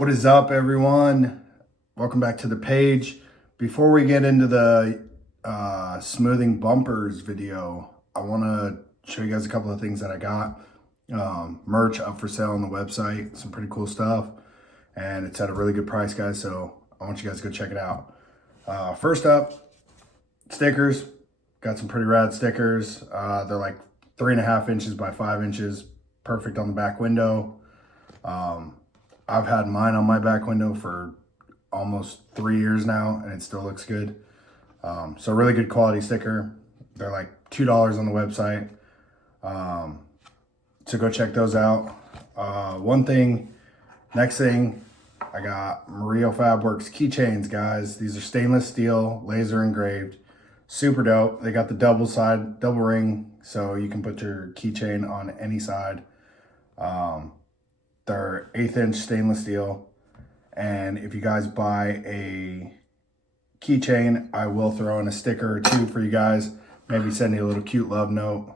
What is up, everyone? Welcome back to the page. Before we get into the smoothing bumpers video, I want to show you guys a couple of things that I got. Merch up for sale on the website, some pretty cool stuff, and it's at a really good price, guys, so I want you guys to go check it out. First up, stickers. Got some pretty rad stickers. They're like 3.5 inches by 5 inches, perfect on the back window. I've had mine on my back window for almost 3 years now, and it still looks good. So really good quality sticker. They're like $2 on the website. So go check those out. Next thing, I got Murillo Fabworks keychains, guys. These are stainless steel, laser engraved, super dope. They got the double ring, so you can put your keychain on any side. They're 1/8 inch stainless steel. And if you guys buy a keychain, I will throw in a sticker or two for you guys. Maybe send you a little cute love note.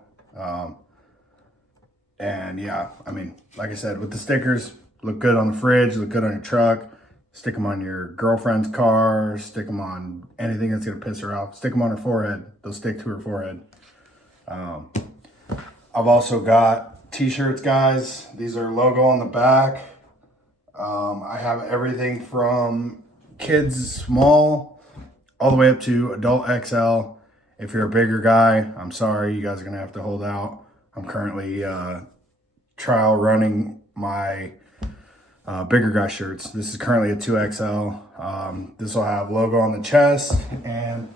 And yeah, I mean, like I said, with the stickers, look good on the fridge, look good on your truck. Stick them on your girlfriend's car, stick them on anything that's gonna piss her off. Stick them on her forehead, they'll stick to her forehead. I've also got t-shirts, guys. These are logo on the back. I have everything from kids small all the way up to adult XL. If you're a bigger guy, I'm sorry, you guys are gonna have to hold out. I'm currently trial running my bigger guy shirts. This is currently a 2XL. This will have logo on the chest and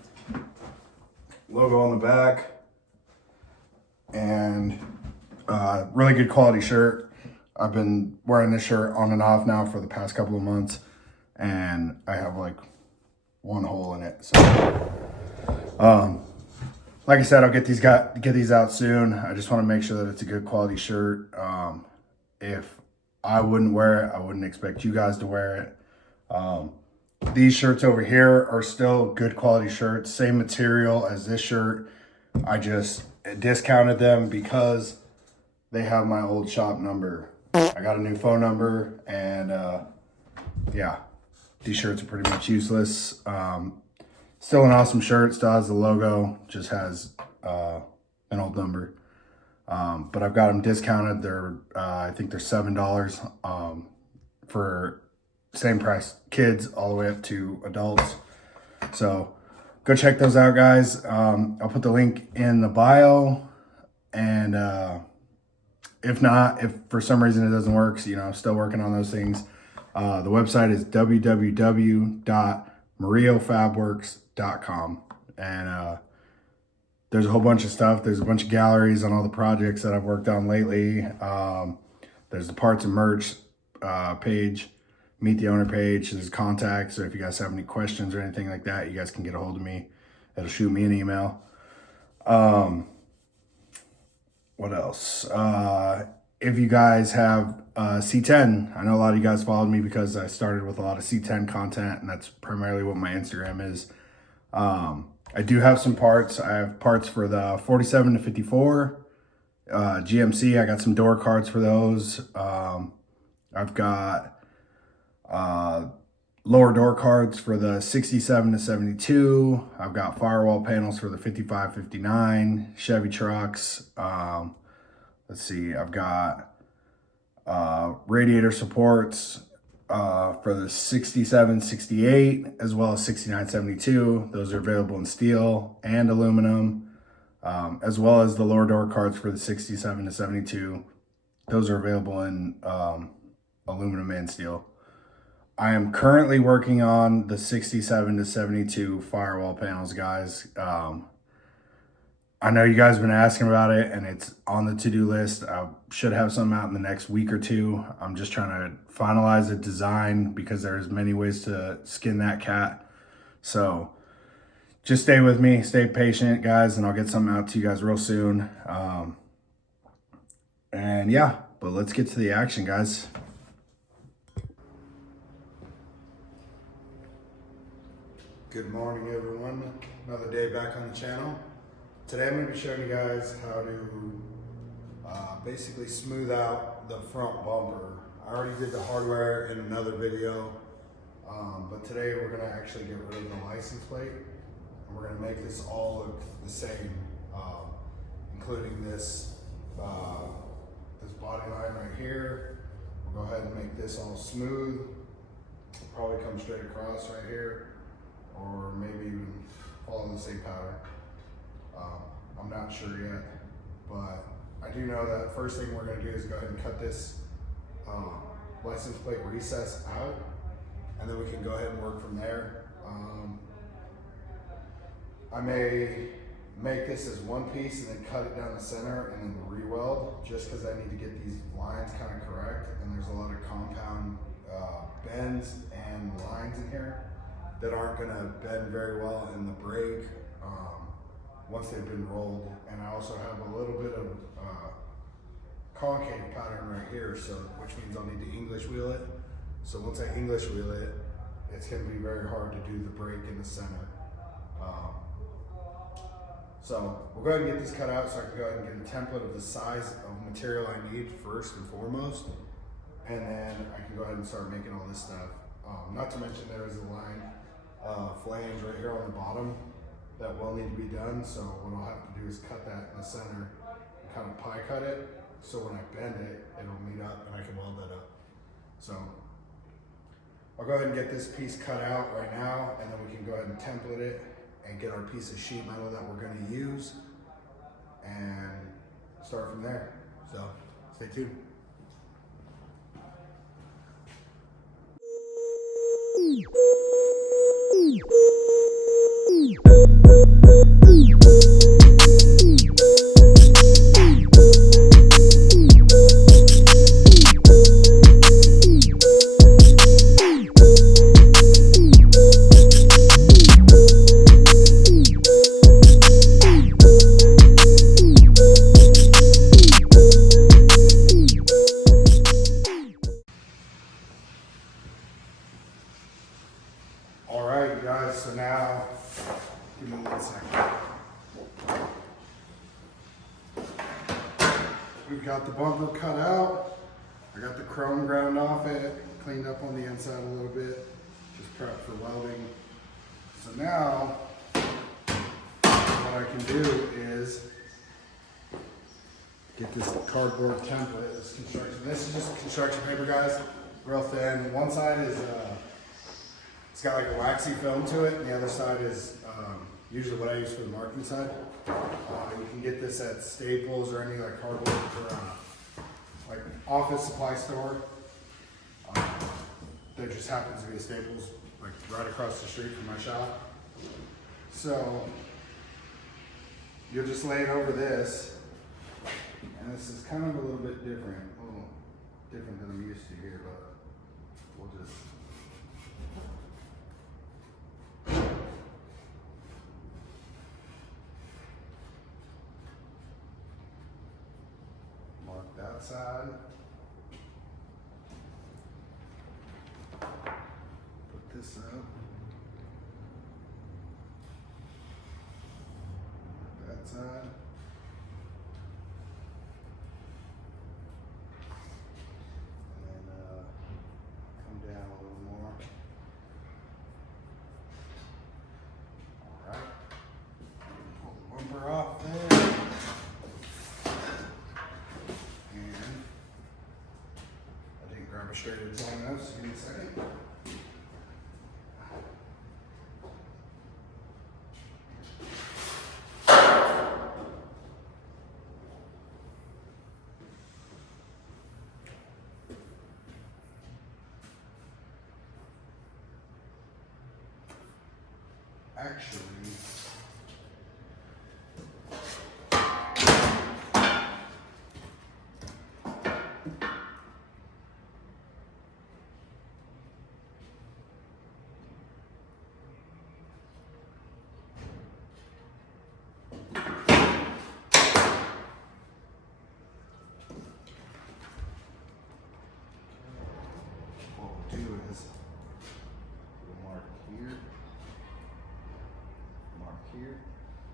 logo on the back, and really good quality shirt. I've been wearing this shirt on and off now for the past couple of months, and I have like one hole in it. So, like I said, I'll get these out soon. I just want to make sure that it's a good quality shirt. If I wouldn't wear it, I wouldn't expect you guys to wear it. These shirts over here are still good quality shirts, same material as this shirt. I just discounted them because they have my old shop number. I got a new phone number, and yeah, these shirts are pretty much useless. Still an awesome shirt, still has the logo, just has an old number. But I've got them discounted. They're I think they're $7 for same price, kids all the way up to adults. So go check those out, guys. I'll put the link in the bio, and if for some reason it doesn't work, so, I'm still working on those things. The website is www.murillofabworks.com, and there's a whole bunch of stuff. There's a bunch of galleries on all the projects that I've worked on lately. There's the parts and merch page, meet the owner page. There's contacts, so if you guys have any questions or anything like that, you guys can get a hold of me. It'll shoot me an email. What else? If you guys have C10, I know a lot of you guys followed me because I started with a lot of C10 content, and that's primarily what my Instagram is. I do have some parts. I have parts for the 47 to 54 GMC. I got some door cards for those. I've got lower door cards for the 67 to 72. I've got firewall panels for the 55, 59 Chevy trucks. Let's see, I've got radiator supports for the 67, 68, as well as 69, 72. Those are available in steel and aluminum, as well as the lower door cards for the 67 to 72. Those are available in aluminum and steel. I am currently working on the 67 to 72 firewall panels, guys. I know you guys have been asking about it, and it's on the to-do list. I should have something out in the next week or two. I'm just trying to finalize the design because there's many ways to skin that cat. So just stay with me, stay patient, guys, and I'll get something out to you guys real soon. And yeah, but let's get to the action, guys. Good morning, everyone. Another day back on the channel. Today I'm going to be showing you guys how to basically smooth out the front bumper. I already did the hardware in another video, but today we're gonna actually get rid of the license plate, and we're gonna make this all look the same, including this this body line right here. We'll go ahead and make this all smooth. Probably come straight across right here, or maybe even follow the same pattern. I'm not sure yet, but I do know that first thing we're gonna do is go ahead and cut this license plate recess out, and then we can go ahead and work from there. I may make this as one piece and then cut it down the center and then re-weld, just because I need to get these lines kind of correct, and there's a lot of compound bends and lines in here that aren't gonna bend very well in the brake once they've been rolled. And I also have a little bit of concave pattern right here, so which means I'll need to English wheel it. So once I English wheel it, it's gonna be very hard to do the brake in the center. So we'll go ahead and get this cut out so I can go ahead and get a template of the size of material I need first and foremost, and then I can go ahead and start making all this stuff. Not to mention there is a line flange right here on the bottom that will need to be done. So what I'll have to do is cut that in the center and kind of pie cut it, so when I bend it, it'll meet up and I can weld that up. So I'll go ahead and get this piece cut out right now, and then we can go ahead and template it and get our piece of sheet metal that we're going to use and start from there. So stay tuned. All right, guys, so now, give me 1 second. We've got the bumper cut out. I got the chrome ground off it, cleaned up on the inside a little bit, just prepped for welding. So now, what I can do is get this cardboard template, this construction. This is just construction paper, guys, real thin. One side is, it's got like a waxy film to it, and the other side is usually what I use for the marking side. You can get this at Staples or any like hardware or like office supply store. There just happens to be a Staples like right across the street from my shop. So you'll just lay it over this, and this is kind of a little bit different, than I'm used to here, but we'll just. That side. Put this up. That side. And then come down a little more. All right. Pull the bumper off there. Grab a straight design up, so give me a second. Actually,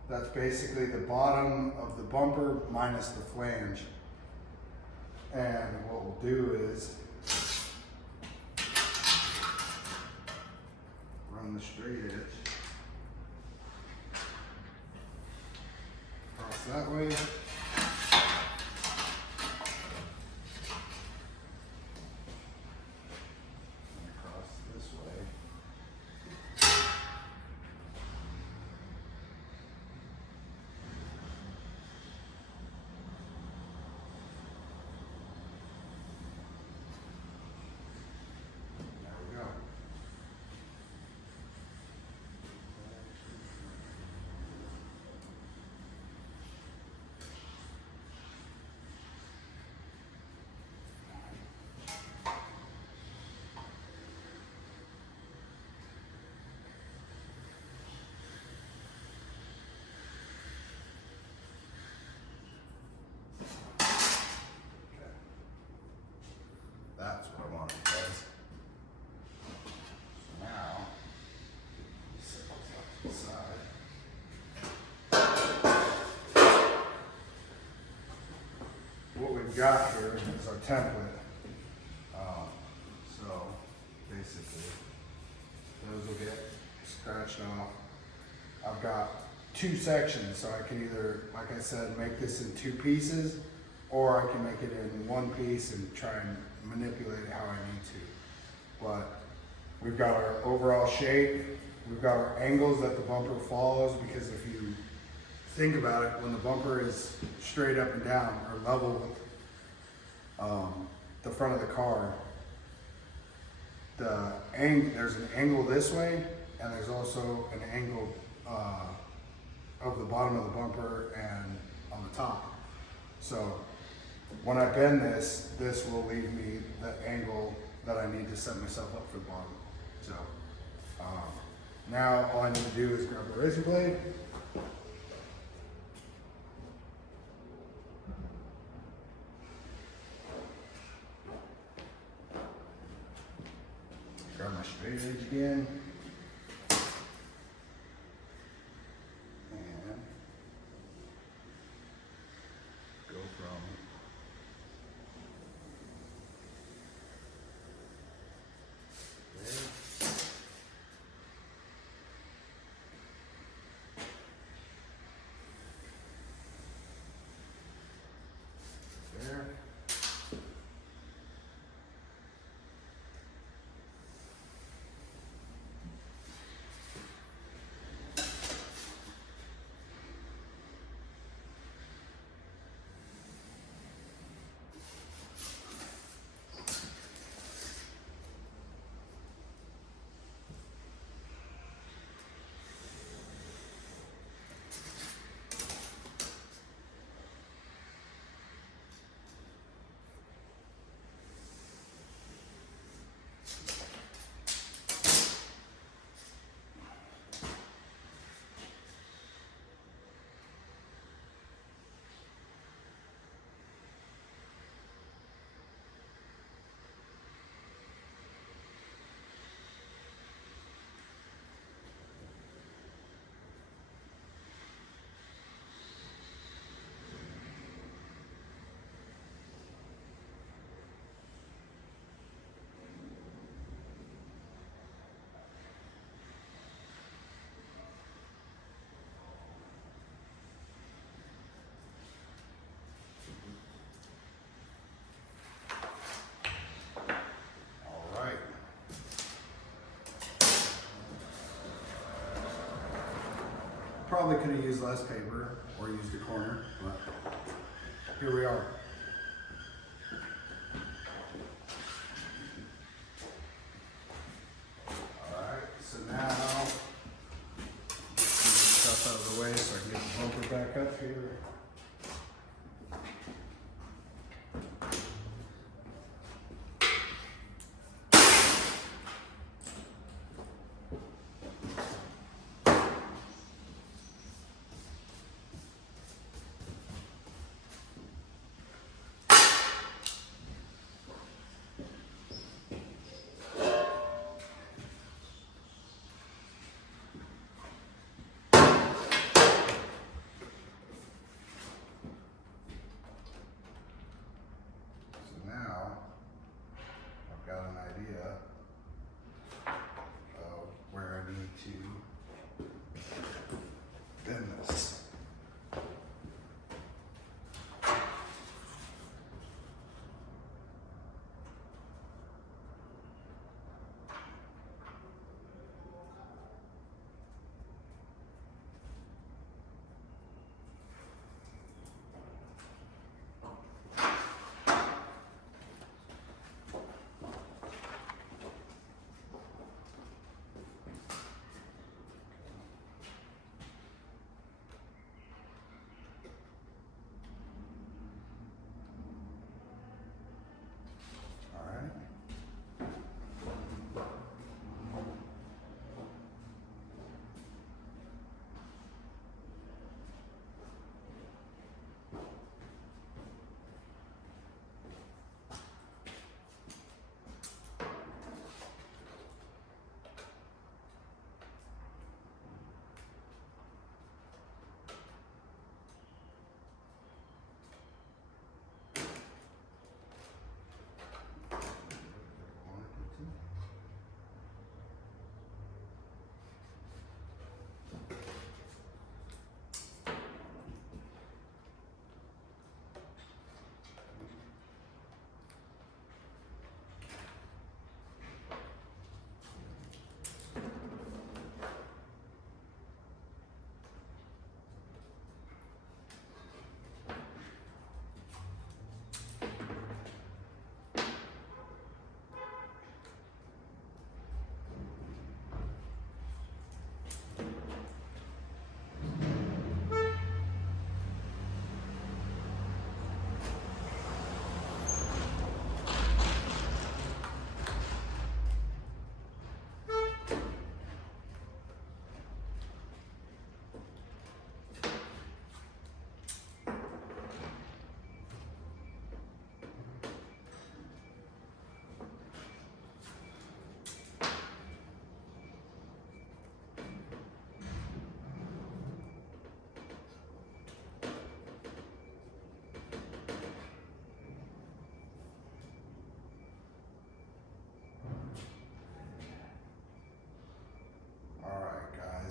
that's basically the bottom of the bumper minus the flange. And what we'll do is straight edge. Cross that way. And cross this way. There we go. That's what I wanted, guys. So now, set this off to the side. What we've got here is our template. So basically, those will get scratched off. I've got two sections, so I can either, like I said, make this in two pieces, or I can make it in one piece and try and manipulate it how I need to. But we've got our overall shape, we've got our angles that the bumper follows, because if you think about it, when the bumper is straight up and down or level with the front of the car, there's an angle this way, and there's also an angle of the bottom of the bumper and on the top. So when I bend this will leave me the angle that I need to set myself up for the bottom. So now all I need to do is grab a razor blade. Grab my straight edge again. And go from there. There. Probably could have used less paper or used a corner, but here we are. Alright, so now get some stuff out of the way so I can get the bumper back up here.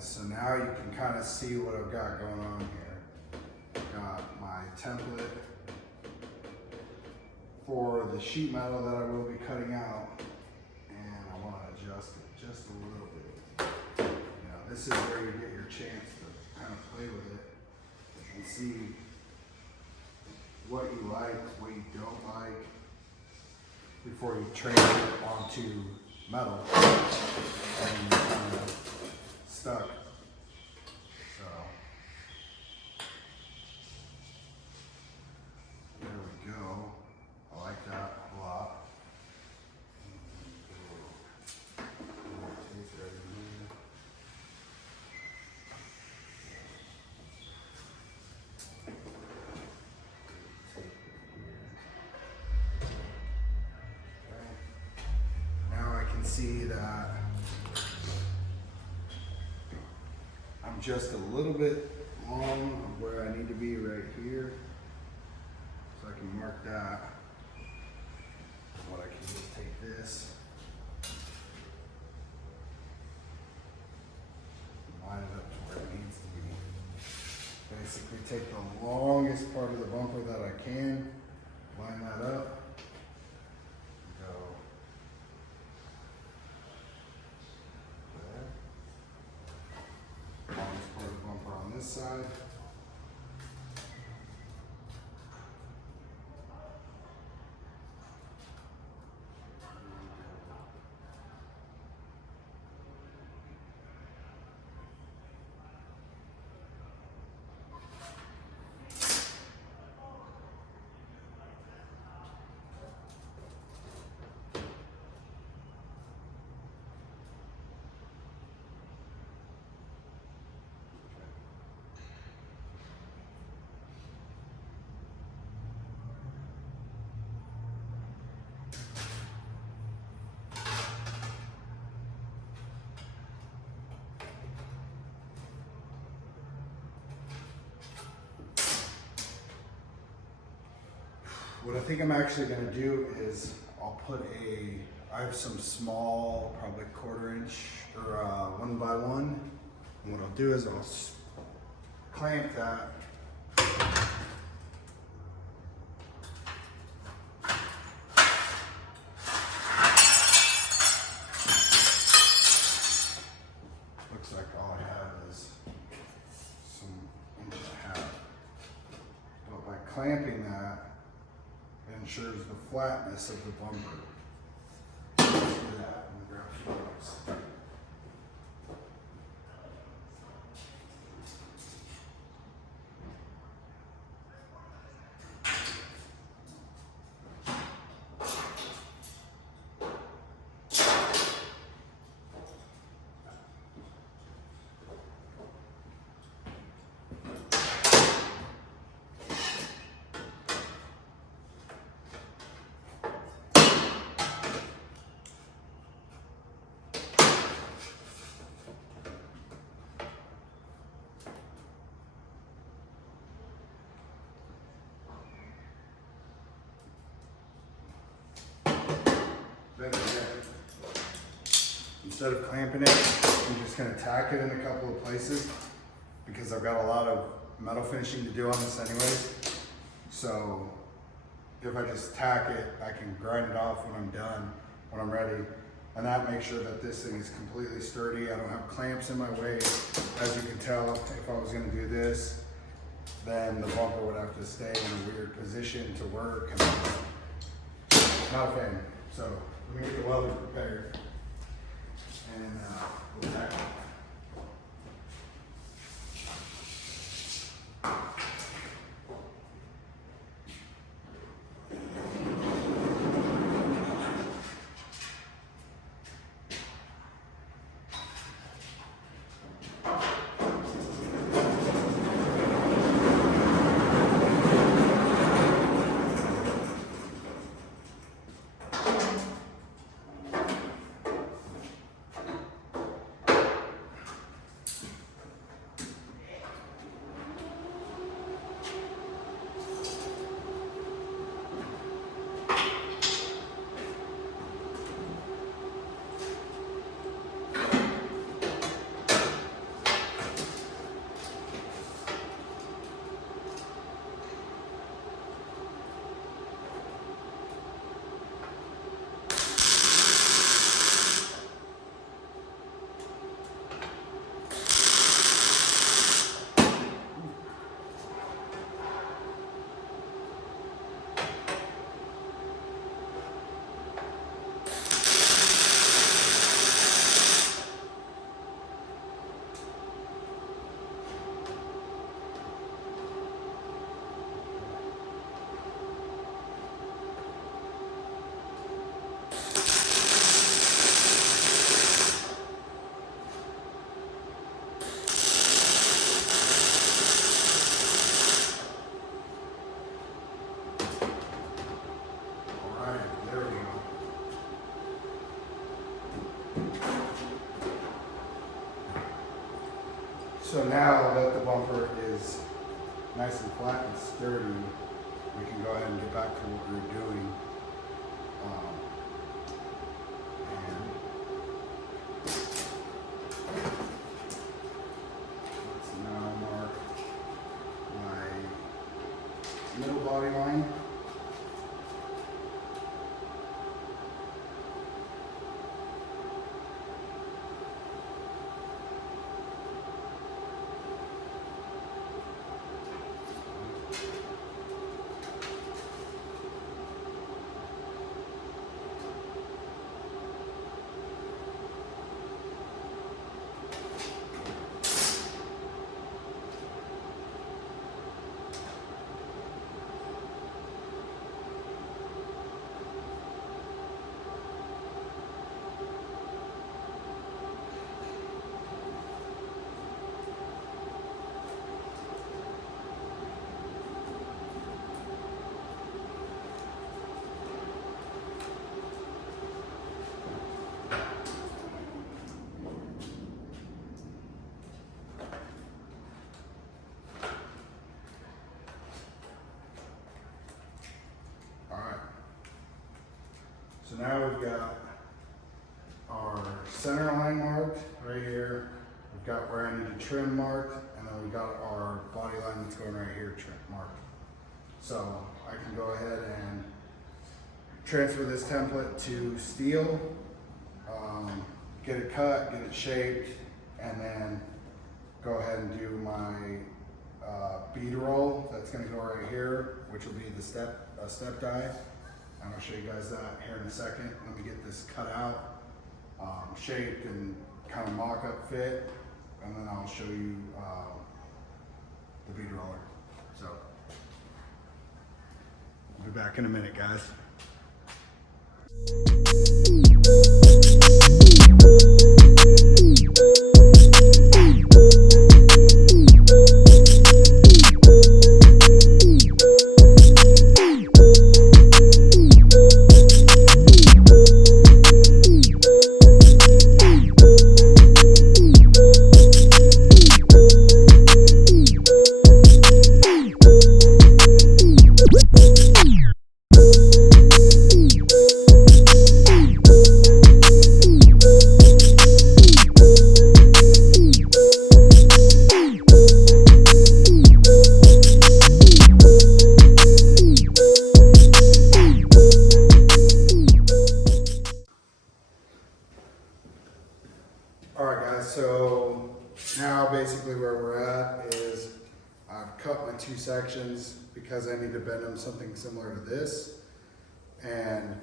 so now you can kind of see what I've got going on here. I've got my template for the sheet metal that I will be cutting out, and I want to adjust it just a little bit. You know, this is where you get your chance to kind of play with it and see what you like, what you don't like, before you train it onto metal and you're kind of stuck. So there we go. I like that a lot. See that I'm just a little bit long of where I need to be right here, so I can mark that. What I can do is take this, line it up to where it needs to be. Basically take the longest part of the bumper that I can, line that up. This side. What I think I'm actually gonna do is I have some small, probably 1/4 inch or 1x1. And what I'll do is I'll clamp that. Looks like all I have is some 1.5 inch. But by clamping that, ensures the flatness of the bumper. Let's do that and grab some rocks. Instead of clamping it, I'm just gonna tack it in a couple of places because I've got a lot of metal finishing to do on this anyways. So if I just tack it, I can grind it off when I'm done, when I'm ready. And that makes sure that this thing is completely sturdy. I don't have clamps in my way. As you can tell, if I was gonna do this, then the bumper would have to stay in a weird position to work. And not a fan. So let me get the welder prepared. And we'll tack it. So now that the bumper is nice and flat and sturdy, we can go ahead and get back to what we were doing. And let's now mark my middle body line. So now we've got our center line marked right here. We've got where I need to trim marked, and then we've got our body line that's going right here marked. So I can go ahead and transfer this template to steel, get it cut, get it shaped, and then go ahead and do my bead roll. That's going to go right here, which will be the step die. And I'll show you guys that here in a second. Let me get this cut out, shaped, and kind of mock-up fit, and then I'll show you the bead roller. So I'll be back in a minute, guys. So now basically where we're at is I've cut my two sections because I need to bend them something similar to this. And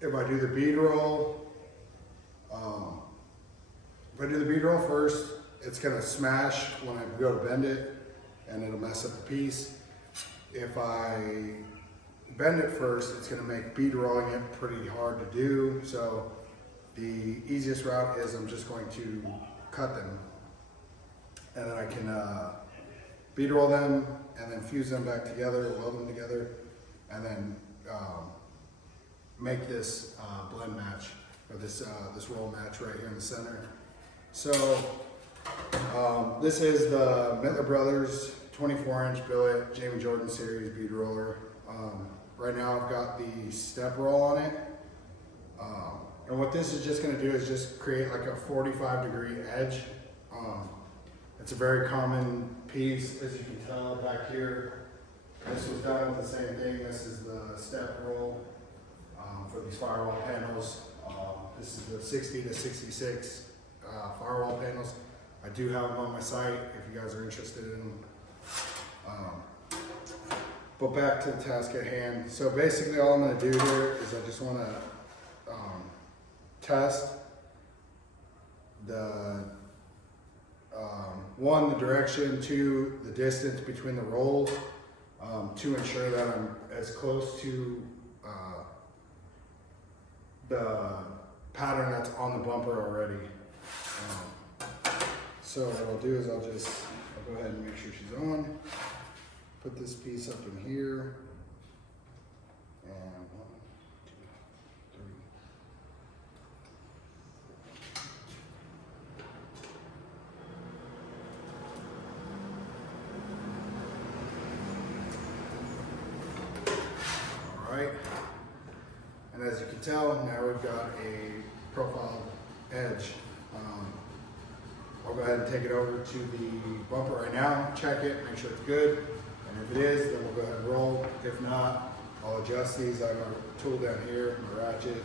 if I do the bead roll, first, it's gonna smash when I go to bend it and it'll mess up the piece. If I bend it first, it's gonna make bead rolling it pretty hard to do. So the easiest route is I'm just going to cut them, and then I can bead roll them and then fuse them back together, weld them together, and then make this blend match, or this roll match right here in the center. So this is the Mittler Brothers 24-inch billet Jamie Jordan series bead roller. Right now I've got the step roll on it. And what this is just going to do is just create like a 45-degree edge. It's a very common piece, as you can tell back here. This was done with the same thing. This is the step roll for these firewall panels. This is the 60 to 66 firewall panels. I do have them on my site if you guys are interested in them. But back to the task at hand. So basically all I'm going to do here is I just want to test the one, the direction, two, the distance between the rolls, to ensure that I'm as close to the pattern that's on the bumper already. So what I'll do is I'll go ahead and make sure she's on, put this piece up in here, and 1, 2, 3. tell, now we've got a profile edge. I'll go ahead and take it over to the bumper right now, check it, make sure it's good. And if it is, then we'll go ahead and roll. If not, I'll adjust these. I have a tool down here, my ratchet,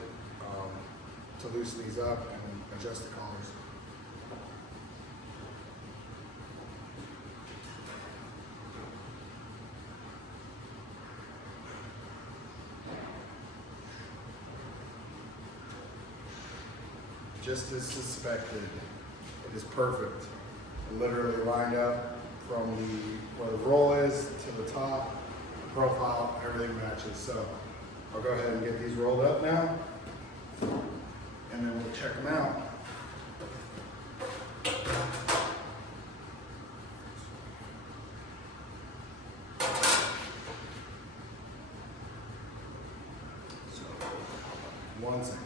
to loosen these up and then adjust the collars. Just as suspected, it is perfect. Literally lined up from where the roll is to the top, the profile, everything matches. So I'll go ahead and get these rolled up now, and then we'll check them out. So, 1 second.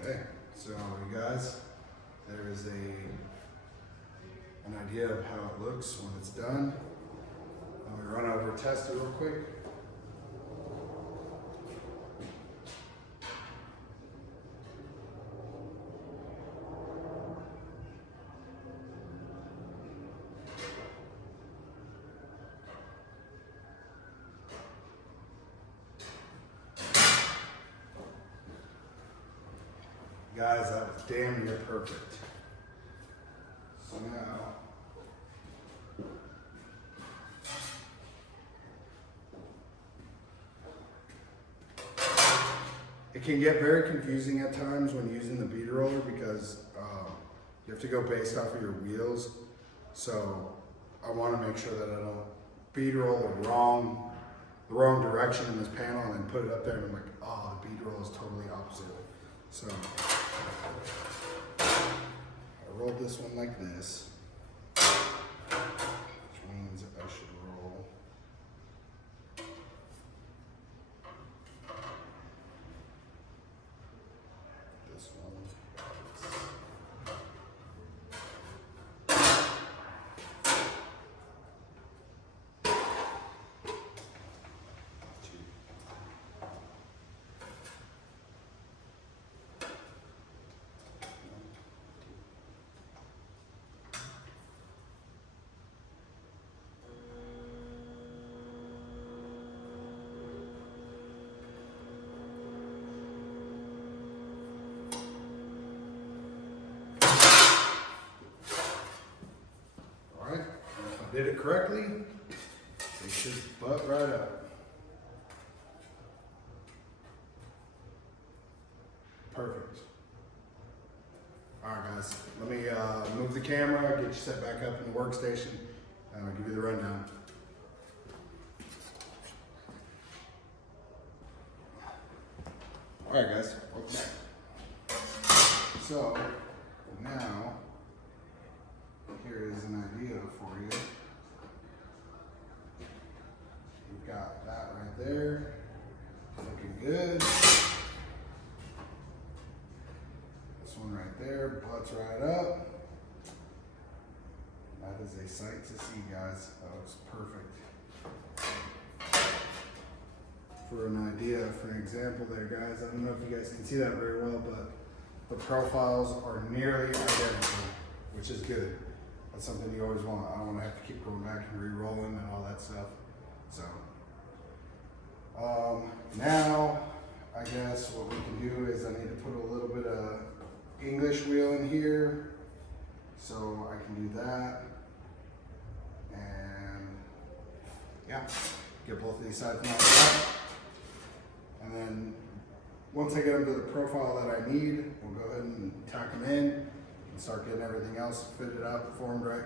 Okay, so you guys, there is an idea of how it looks when it's done. Let me run over and test it real quick. Guys, that was damn near perfect. So now, it can get very confusing at times when using the bead roller because you have to go based off of your wheels. So I want to make sure that I don't bead roll the wrong direction in this panel and then put it up there and I'm like, oh, the bead roll is totally opposite. So I rolled this one like this, which means I should roll this one. Did it correctly, it should butt right up. Perfect. All right, guys, let me move the camera, get you set back up in the workstation, and I'll give you the rundown. All right, guys, welcome back. So now, here is an idea for you. We've got that right there, looking good. This one right there, butts right up. That is a sight to see, guys. That looks perfect. for an idea, for an example there, guys, I don't know if you guys can see that very well, but the profiles are nearly identical, which is good. That's something you always want. I don't want to have to keep going back and re-rolling and all that stuff. So now I guess what we can do is I need to put a little bit of English wheel in here, so I can do that. And yeah, get both of these sides knocked out. And then once I get them to the profile that I need, we'll go ahead and tack them in and start getting everything else fitted out, formed right.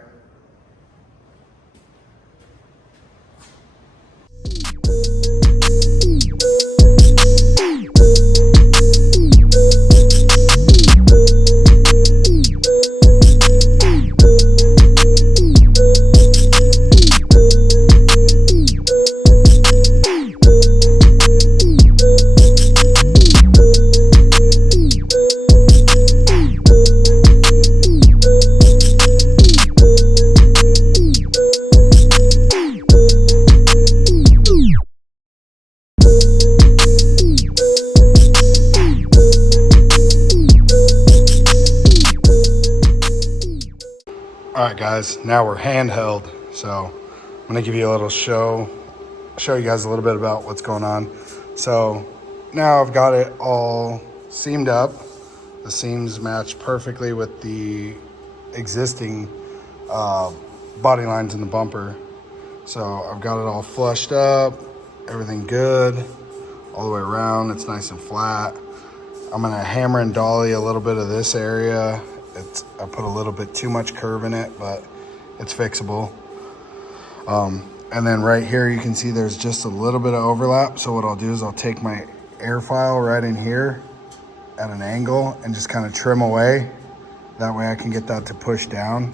All right, guys, now we're handheld, so I'm gonna give you a little show you guys a little bit about what's going on. So now I've got it all seamed up. The seams match perfectly with the existing body lines in the bumper. So I've got it all flushed up, everything good, all the way around. It's nice and flat. I'm gonna hammer and dolly a little bit of this area. I put a little bit too much curve in it, but it's fixable. And then right here, you can see there's just a little bit of overlap. So what I'll do is I'll take my air file right in here at an angle and just kind of trim away. That way I can get that to push down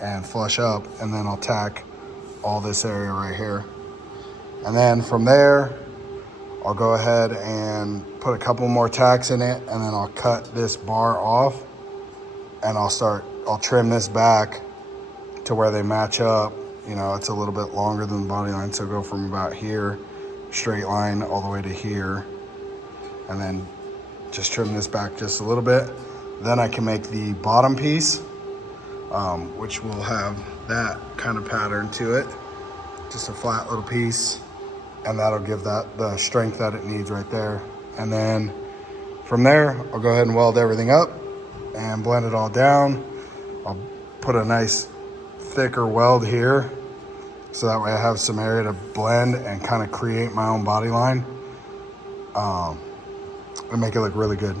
and flush up. And then I'll tack all this area right here. And then from there, I'll go ahead and put a couple more tacks in it, and then I'll cut this bar off. And I'll trim this back to where they match up. You know, it's a little bit longer than the body line, so go from about here, straight line all the way to here. And then just trim this back just a little bit. Then I can make the bottom piece, which will have that kind of pattern to it. Just a flat little piece. And that'll give that the strength that it needs right there. And then from there, I'll go ahead and weld everything up and blend it all down. I'll put a nice thicker weld here, so that way I have some area to blend and kind of create my own body line and make it look really good.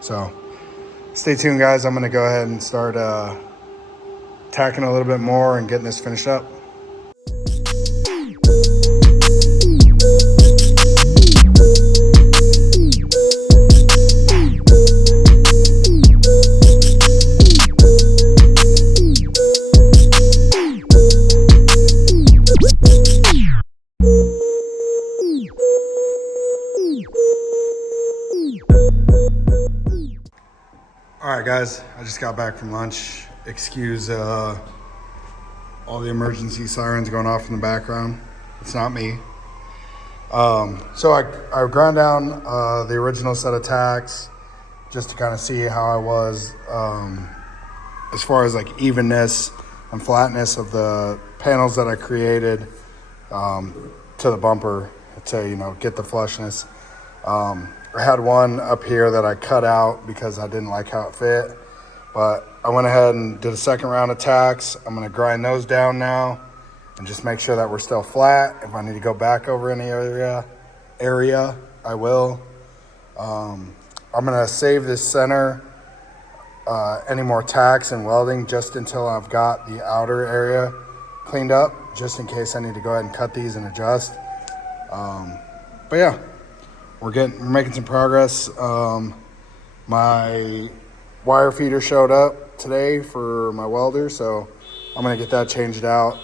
So stay tuned, guys. I'm gonna go ahead and start tacking a little bit more and getting this finished up. All right, guys, I just got back from lunch. Excuse all the emergency sirens going off in the background. It's not me. So I ground down the original set of tacks just to kind of see how I was as far as like evenness and flatness of the panels that I created to the bumper to, you know, get the flushness. I had one up here that I cut out because I didn't like how it fit, but I went ahead and did a second round of tacks. I'm gonna grind those down now and just make sure that we're still flat. If I need to go back over any area, I will. I'm gonna save this center, any more tacks and welding just until I've got the outer area cleaned up, just in case I need to go ahead and cut these and adjust. But yeah. We're making some progress. My wire feeder showed up today for my welder, so I'm gonna get that changed out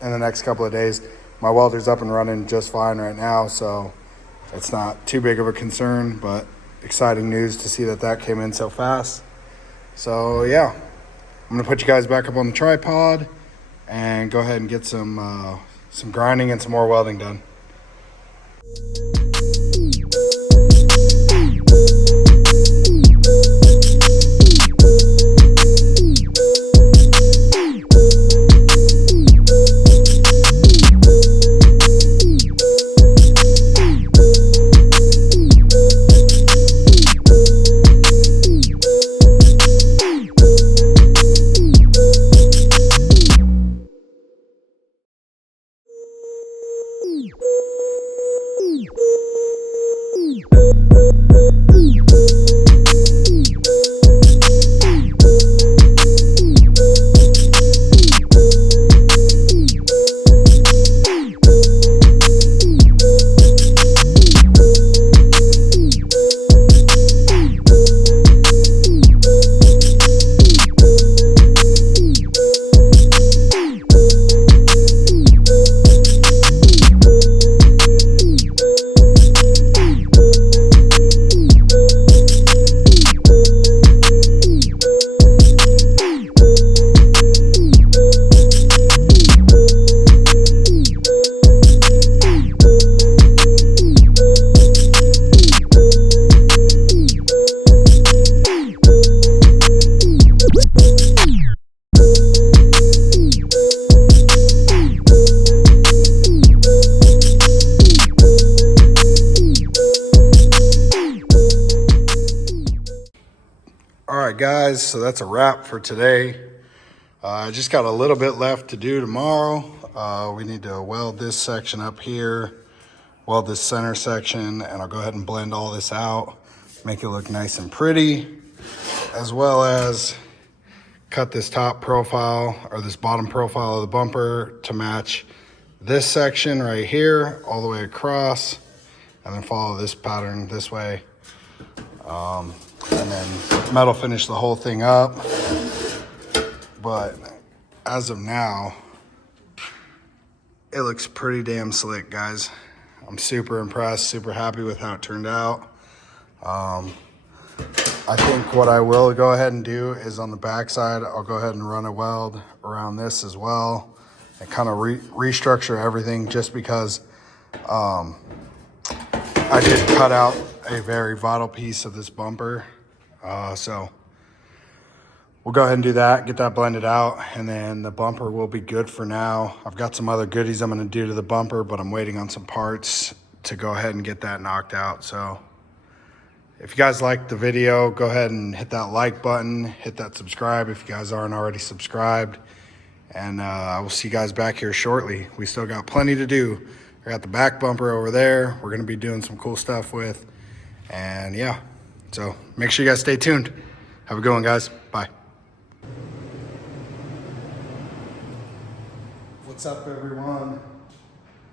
in the next couple of days. My welder's up and running just fine right now, so it's not too big of a concern, but exciting news to see that that came in so fast. So yeah, I'm gonna put you guys back up on the tripod and go ahead and get some grinding and some more welding done. guys, so that's a wrap for today. I just got a little bit left to do tomorrow. We need to weld this section up here, weld this center section, and I'll go ahead and blend all this out, make it look nice and pretty, as well as cut this top profile or this bottom profile of the bumper to match this section right here all the way across, and then follow this pattern this way. And then metal finish the whole thing up. But as of now, it looks pretty damn slick, guys. I'm super impressed, super happy with how it turned out. I think what I will go ahead and do is on the back side, I'll go ahead and run a weld around this as well and kind of restructure everything, just because I did cut out a very vital piece of this bumper. So we'll go ahead and do that, get that blended out, and then the bumper will be good for now. I've got some other goodies I'm gonna do to the bumper, but I'm waiting on some parts to go ahead and get that knocked out. So if you guys liked the video, go ahead and hit that like button, hit that subscribe if you guys aren't already subscribed. And I will see you guys back here shortly. We still got plenty to do. I got the back bumper over there we're gonna be doing some cool stuff with. And yeah, so make sure you guys stay tuned. Have a good one, guys. Bye. What's up, everyone?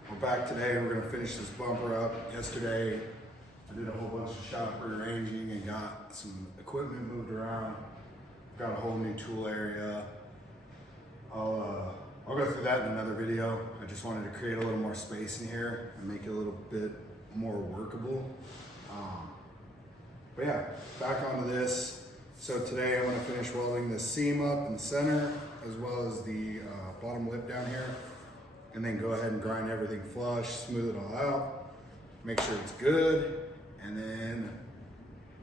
We're back today. We're gonna finish this bumper up. Yesterday, I did a whole bunch of shop rearranging and got some equipment moved around. Got a whole new tool area. I'll go through that in another video. I just wanted to create a little more space in here and make it a little bit more workable. But yeah, back onto this. So today I'm gonna finish welding this seam up in the center, as well as the bottom lip down here, and then go ahead and grind everything flush, smooth it all out, make sure it's good, and then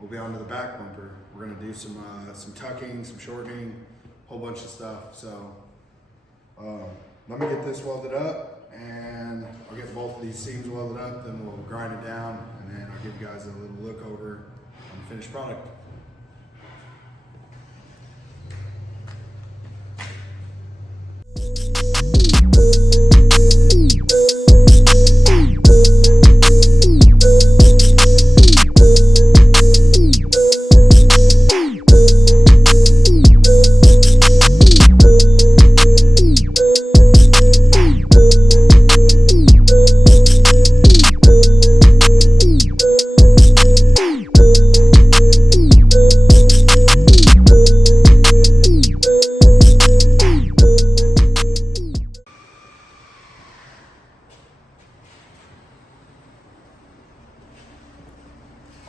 we'll be on to the back bumper. We're gonna do some tucking, some shortening, a whole bunch of stuff. So let me get this welded up, and I'll get both of these seams welded up, then we'll grind it down, and then I'll give you guys a little look over on the finished product.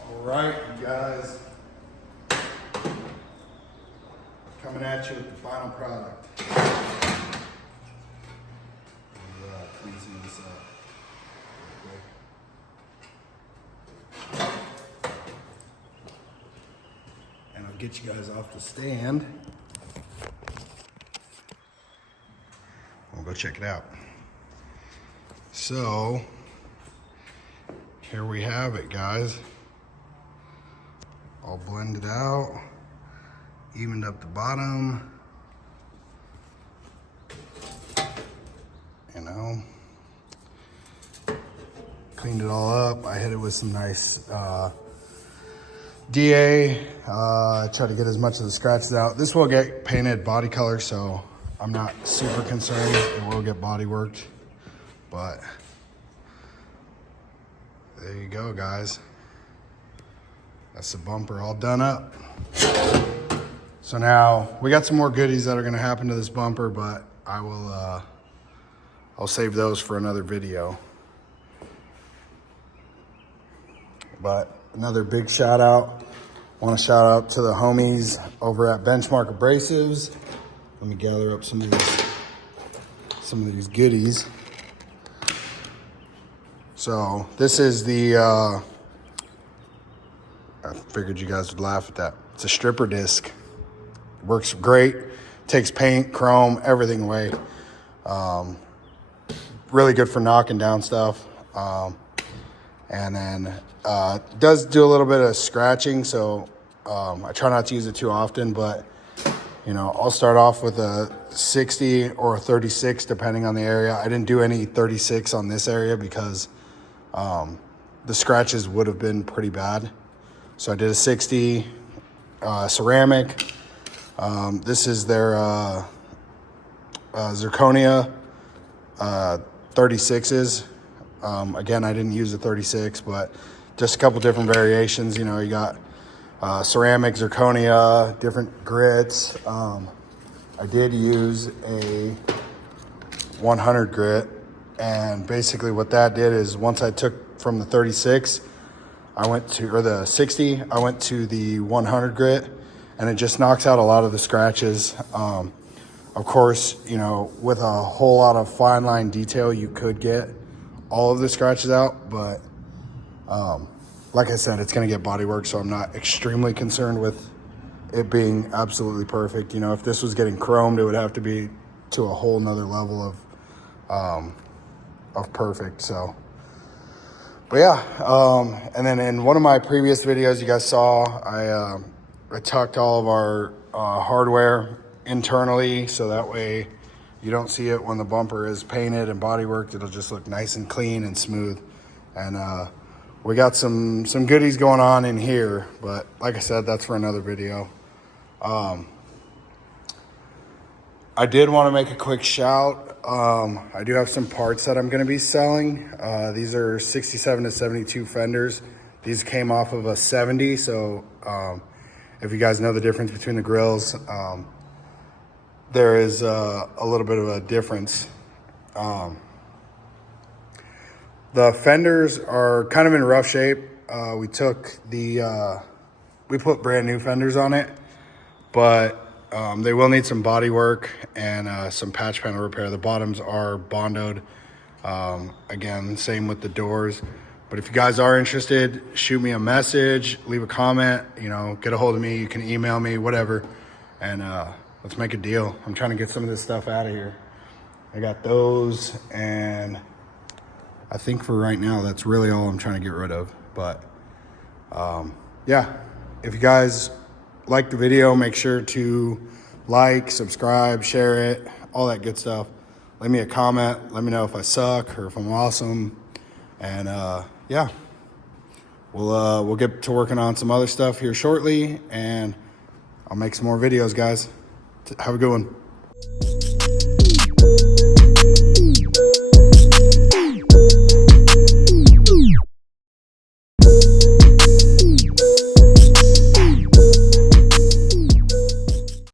Alright, you guys, coming at you with the final product. Clean some of this up real quick. And I'll get you guys off the stand. We'll go check it out. So, here we have it, guys. All blended out, evened up the bottom, you know, cleaned it all up. I hit it with some nice DA, try to get as much of the scratches out. This will get painted body color, so I'm not super concerned. It will get body worked, but there you go, guys. That's the bumper all done up. So now we got some more goodies that are gonna happen to this bumper, but I will, I'll save those for another video. But another big shout out. Want to shout out to the homies over at Benchmark Abrasives. Let me gather up some of these goodies. So this is the, I figured you guys would laugh at that. It's a stripper disc. Works great. Takes paint, chrome, everything away. Really good for knocking down stuff. And then does do a little bit of scratching, so I try not to use it too often, but you know, I'll start off with a 60 or a 36 depending on the area. I didn't do any 36 on this area because the scratches would have been pretty bad. So I did a 60 ceramic. This is their zirconia 36s. Again, I didn't use a 36, but just a couple different variations. You know, you got ceramic, zirconia, different grits. I did use a 100 grit, and basically what that did is once I took from the 36, or the 60, I went to the 100 grit, and it just knocks out a lot of the scratches. Of course, you know, with a whole lot of fine line detail, you could get all of the scratches out, but like I said, it's going to get body work, so I'm not extremely concerned with it being absolutely perfect. You know, if this was getting chromed, it would have to be to a whole nother level of perfect. So, but yeah, and then in one of my previous videos you guys saw, I tucked all of our hardware internally, so that way you don't see it when the bumper is painted and body worked. It'll just look nice and clean and smooth. And we got some goodies going on in here, but like I said, that's for another video. I did want to make a quick shout. I do have some parts that I'm going to be selling. These are 67 to 72 fenders. These came off of a 70, so if you guys know the difference between the grills, there is a little bit of a difference. The fenders are kind of in rough shape. We put brand new fenders on it, but they will need some body work and some patch panel repair. The bottoms are bondoed. Again, same with the doors. But if you guys are interested, shoot me a message, leave a comment, you know, get a hold of me. You can email me, whatever, and let's make a deal. I'm trying to get some of this stuff out of here. I got those, and I think for right now, that's really all I'm trying to get rid of. But yeah, if you guys like the video, make sure to like, subscribe, share it, all that good stuff. Leave me a comment. Let me know if I suck or if I'm awesome. And yeah, we'll get to working on some other stuff here shortly, and I'll make some more videos, guys. Have a good one.